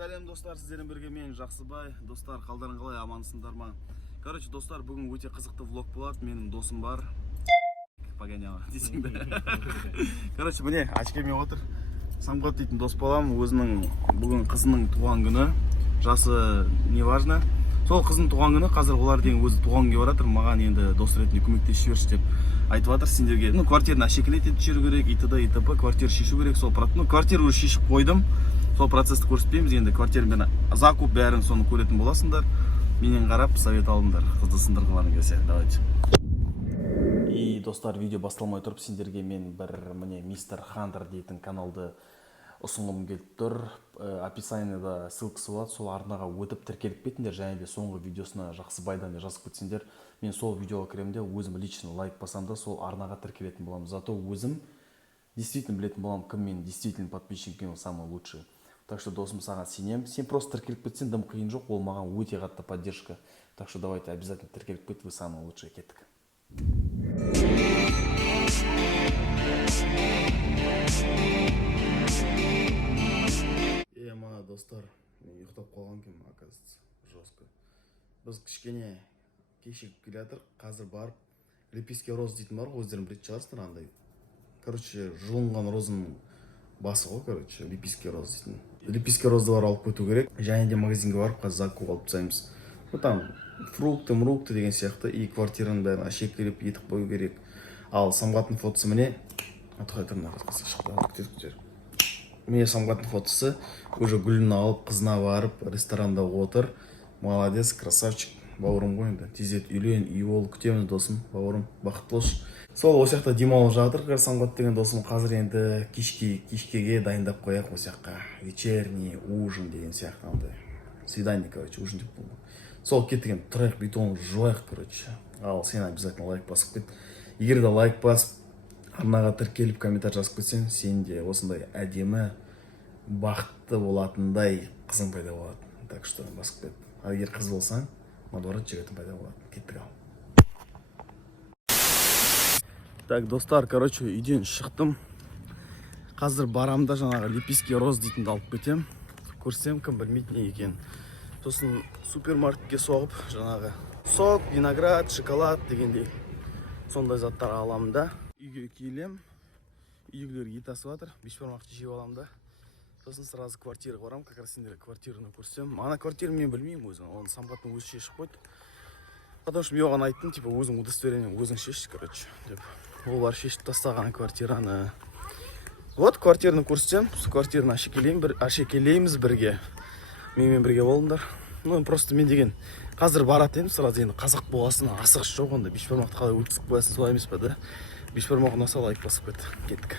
Сәлем достар, сіздермен бірге мен Жақсыбай. Достар, қалдарың қалай, амансыңдар ма? Короче, достар, бүгін өте қызықты влог болады. Менің досым бар. Погоняла десең де. Короче, міне, очкемен отыр. Самғат дейтін дос балам, өзінің бүгін қызының туған күні. Жасы не важно. Сол қызының туған күні, қазір олар деген өзі туған күнге баратыр. Маған енді дос ретінде көмектесіп жіберші деп айтып жатыр сендерге. Квартираны әшекелетіп жүру керек, итд. Квартира шешу керек. Сол квартира уже шешіп қойдым. Сол процессті көрсетпейміз, енді квартирамен закуп бәрін соны көретін боласыңдар. Менен қарап совет алыңдар, қызды сындырғыларың келсе. Давайте. И достар, видео басталмай тұрып сендерге мен бір міне мистер Хантер дейтін каналды ұсынғым келіп тұр. Описаниеда ссылкасы болады, сол арнаға өтіп тіркеліп кетіңдер, және де соңғы видеосына Жақсыбайдан жазып кетсеңдер, мен сол видеоға кіремде өзім лично лайк басам да сол арнаға тіркелетін боламын. Зато өзім действительно білетін боламын, кім мен действительно подписчикім самый лучший. Так что досым саған сенем. Сен просто тіркеліп кетсең дым қиын жоқ, ол маған өте қатты поддержка. Так что давайте обязательно тіркеліп кет, вы самый лучший. Кеттік. Ма достар, мен ұйықтап қалған кем, оказывается, жестко. Біз кішкене кешігіп келе жатыр, қазір барып лепестке роз дейтін бар, өздерің білетін шығарсыздар андай. Короче, жұлынған розының басы ғой, короче, лепестке роз дейтін. Лепестке розды бар алып кету керек. Және де магазинге барып қазір закуп алып тастаймыз. Там фрукты деген сияқты, и квартираның бәрін әшекелеп етіп қою керек. Ал Самғаттың фотосы міне, атқай тұрмын арқасы шықты. Міне Самғаттың фотосы, уже гүлін алып, қызына барып, ресторанда отыр. Молодец, красавчик, бауырым ғой енді. Тезет үйлен, үй бол, күтеміз досым, бауырым, бақытты болшы. Сол осы жақта демалып жатыр, Самғат деген досым. Қазір енді кешкеге дайындап қояқ осы жаққа. Вечерний ужин деген сияқты андай. Свидание, короче, ужин деп болды. Сол кеттіген тұрайық, бетон жуайық, короче. Ал сен обязательно лайк басып кет. Егер де лайк басып, арнаға тіркеліп комментарий жазып кетсең, сен де осындай әдемі, бақытты болатындай қызың пайда болады. Так что басып кет. Ал егер қыз болсаң, наоборот жігітің пайда болады. Кеттік ал. Так, достар, короче, үйден шықтым. Қазір барамда жаңағы лепестке роз дейтінді алып кетем. Көрсем, кім білмейді не екен. Сосын супермаркетке соғып, жаңағы сок, виноград, шоколад дегендей сондай заттар аламын да. Үйге келем. Үйлер ет асып жатыр. Бешбармақты жеп аламын да. Сосын сразу квартираға барам. Как раз сендерге квартираны көрсем. Ана квартираны мен білмеймін өзім. Оны Самғаттың өзі шешіп қойды. Потому что мен оған айттым, типа өзің удостоверение өзің шеш, короче, деп. Ол бар шешіп тастаған квартираны. Вот квартираны көрсем, квартираны әшекелейміз бірге. Менімен бірге болыңдар. Просто мен деген қазір баратым, сразу енді қазақ болғасына асығыс жоқ, онда бешбармақты қалай өткізіп қоясың, солай емес па да? Бешбармақ ұнаса лайк басып кет. Кеттік.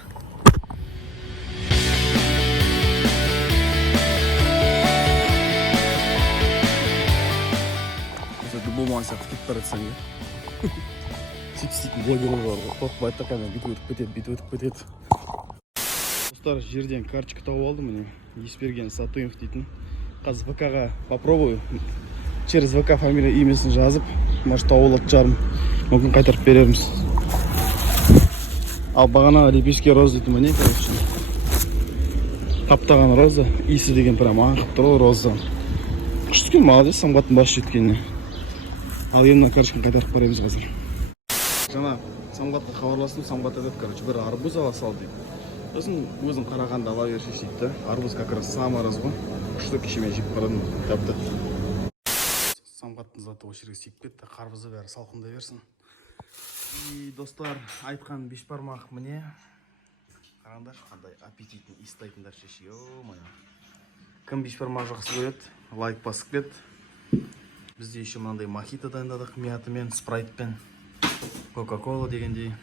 Болмаған сияқты кетіп бара жатсаң да. Сөйтіп істейтін блогерлер бар ғой. Қорқып айтты қана бүйтіп өтіп кетеді. Достар, жерден карточка тауып алдым, міне. Есперген Сатуев дейтін. Қазір ВК-ға попробую. Через ВК фамилия имесін жазып, может тауып алатын шығармын. Мүмкін қайтарып берерміз. Ал бағана лепестке роз дейтін міне, короче. Қаптаған роза, иісі деген прям аңқып тұр роза. Күшті екен, молодец, Самғаттың басы жеткеніне. Ал енді карточканы қайтарып береміз қазір. Жаңа Самғатқа хабарластым, Самғат айтады, короче, бір арбуз ала сал дейді. Сосын өзің қарағанда ала берші дейді. Арбуз как раз самый раз ғой. Күшті кеше мен жеп қарадым, тапты. Самғаттың заты осы жерге сиіп кетті, қарбызы бәрі салқындай берсін. И достар, айтқан бешбармақ міне. Қараңдар, қандай аппетитін иістайтындар шеші. Ё-моё. Кім бешбармақ жақсы көреді, лайк басып кет. Бізде еще мынандай мохито дайындадық, мятымен, спрайтпен, кока-кола дегендей.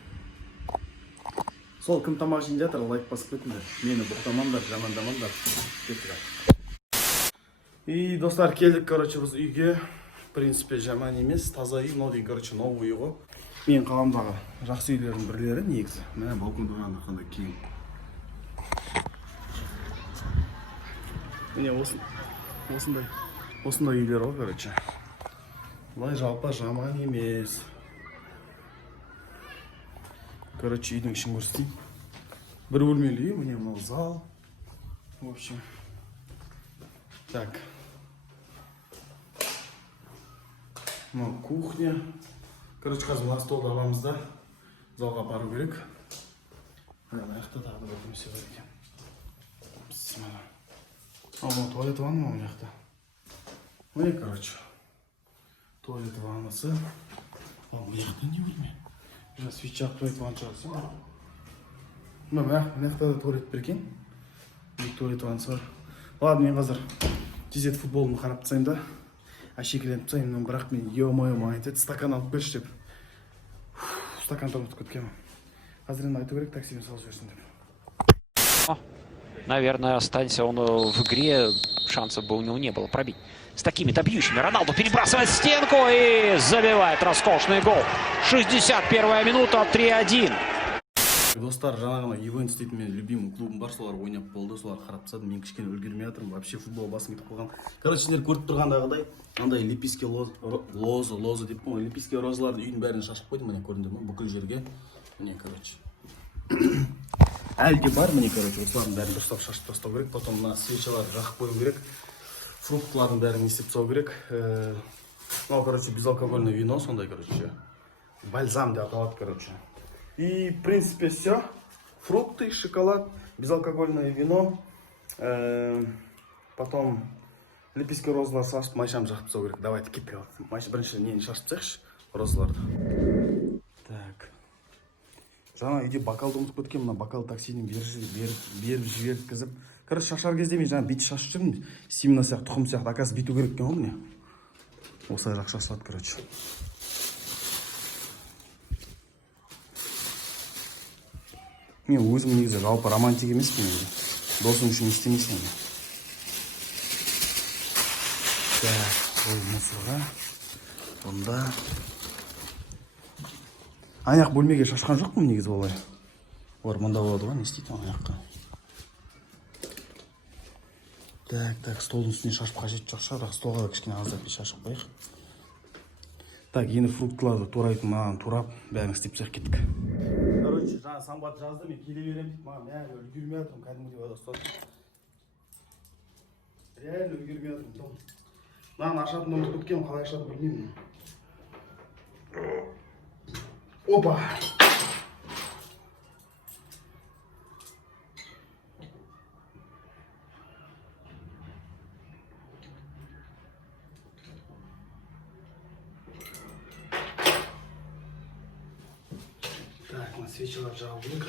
Сол кім тамақ жейін жатыр, лайк басып кетіңдер. Мені бұқтамаңдар, жамандамаңдар. И достар, келдік, короче, біз үйге. В принципе, жаман емес, таза үй, но деген, короче, новый үй ғой. Мен қаламдағы жақсы үйлердің бірлері негізі. Міне балконда ғана қандай кең. Міне осындай үйлер ғой, короче. Бұлай жалпа жаман емес. Короче, үйдің ішін көрсетейін. Бір бөлмелі үй, міне мынау зал. В общем, Так. Мынау кухня. Короче, қазір мына столды аламыз да залға бару керек. Мына жақта тағы бір нәрсе бар екен. Бісміллә. Мына туалет ванна мына жақта. Міне, короче. Туалет ваннасы. Мына жақта не бөлме? Жаңа свич жағып туалет ванна шығарсың. Мына жақта да туалет бір екен. Туалет ваннасы бар. Ладно, мен қазір тезет футболымды қарап тастаймын да. Әшекеленіп тастаймын, бірақ мен ё-моё айтады, стакан алып келші деп. Стаканды ұмытып кеткенмін. Қазір енді айту керек, таксимен салып жіберсін деп. Наверное, останься он в игре, шансов бы у него не было пробить. С такими-то бьющими Роналду перебрасывает стенку и забивает роскошный гол. 61-я минута, 3-1. Достар, жаңа Ювентус дейтін менің любимый клубым бар, солар ойнап болды, солар қарап тастады, мен кішкене үлгермей жатырмын, вообще футбол басым кетіп қалған. Короче, сендер көріп тұрғандағыдай, андай лепестке лоза деп қой, лепестке розаларды үйдің бәрін шашып қойдым, міне көрдіңдер ме, бүкіл жерге. Міне, короче. Әлде бар, міне, короче, осылардың бәрін дұрыстап шашып тастау керек, потом мына свечаларды жағып қою керек, фруктлардың бәрін істеп тастау керек. Мынау, короче, безалкогольное вино, сондай, короче, бальзам деп аталады, короче. И, в принципе, все. Фрукты, шоколад, безалкогольное вино. Потом лепестке розалар шашып, майшам жағып тастау керек. Давайте кетіп. Майша бірінші нені шашып тастайықшы, розаларды. Так. Жаңа үйде бокалды ұмытып кеткен, мына бокал таксиден беріп жіберткізіп. Короче, шашар кезде мен жаңа бүйтіп шашып жүрмін. Симна сияқты, тұқым сияқты, оказывается, бүйту керек екен ғой міне. Осылай жақ шашылады, короче. Мен өзім негізі жалпы романтик емеспін енді. Досым үшін істемейсің енді. Так, бұл мұсырға. Бұнда. Аяқ бөлмеге шашқан жоқпын негізі олай. Олар мұнда болады ғой, не істейді аяққа. Так, столдың үстіне шашып қажет жоқ шығар, бірақ столға да кішкене аздап шашып қойық. Так, енді фруктыларды турайтын маған турап, бәрін істеп тастайық кеттік. Короче, жаңа самбат жазды, мен келе беремін дейді, маған реально үлгермей жатырмын, кәдімгідей ода ұстады. Реально үлгермей жатырмын. Мынаны ашатын ұмытып кеткенмін, қалай ашатын білмеймін. Опа! Так, мына свечалар жағу керек.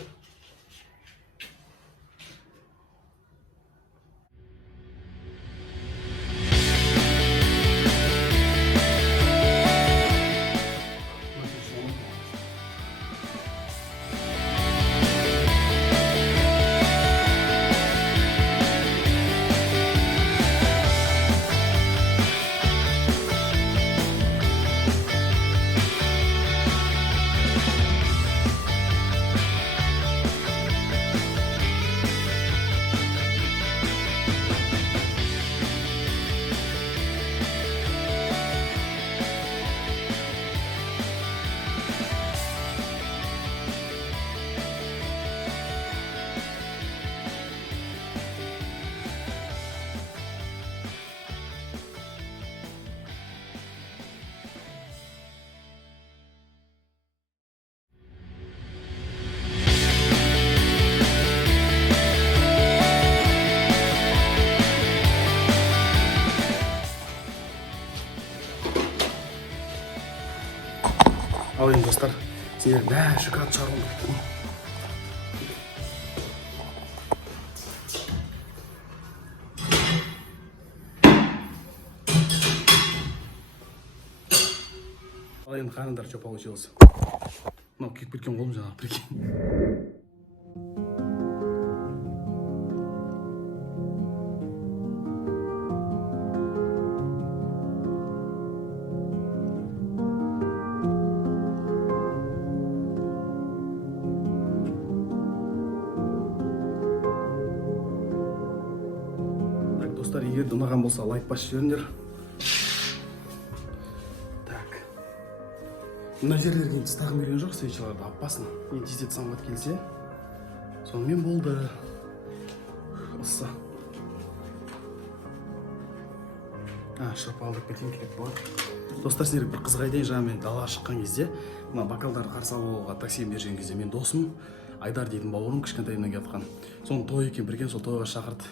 Al енді достар, сендер бәрі шоколад шығарғым келді. Ал енді қарыңдар, что получилось. Мынау күйіп кеткен қолым жаңағы, прикинь. Достар, егер ұнаған болса, лайк басып жіберіңдер. Так. Мына жерлерге тыстағым келген жоқ, свечаларды аппасын. Мен тезет самғат келсе, сонымен болды. Осы. шырып алдырып кетейін керек болады. Достар, сіздерге бір қызық айтайын. Жаңа мен далаға шыққан кезде, мына бокалдарды қарсы алуға таксимен берген кезде, мен досым Айдар дейтін бауырым кішкентайымнан келіп жатқан. Соның той екен, бірген сол тойға шақырды.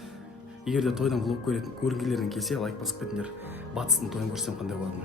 Егер де тойдан влог көргілерің келсе, лайк басып кетіңдер. Батыстың тойын көрсем қандай болады.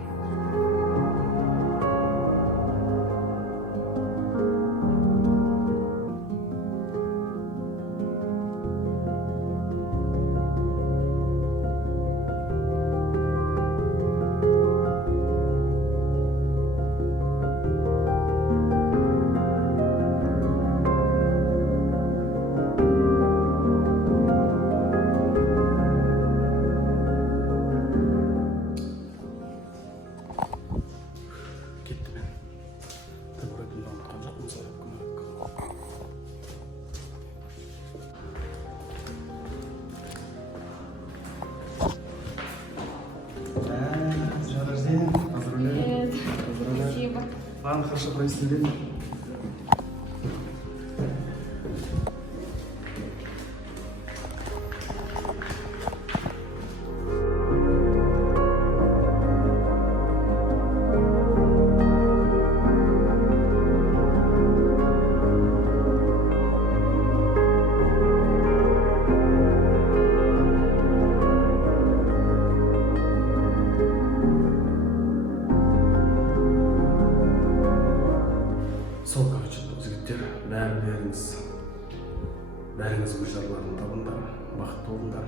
Спасибо. Ладно, хорошо, провести время. Сол, короче, жігіттер, бәріңіз өз жарларын табыңдар, бақытты болыңдар.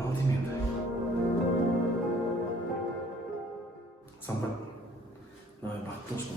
Ал деймін енді. Сампат, бақытты болсын.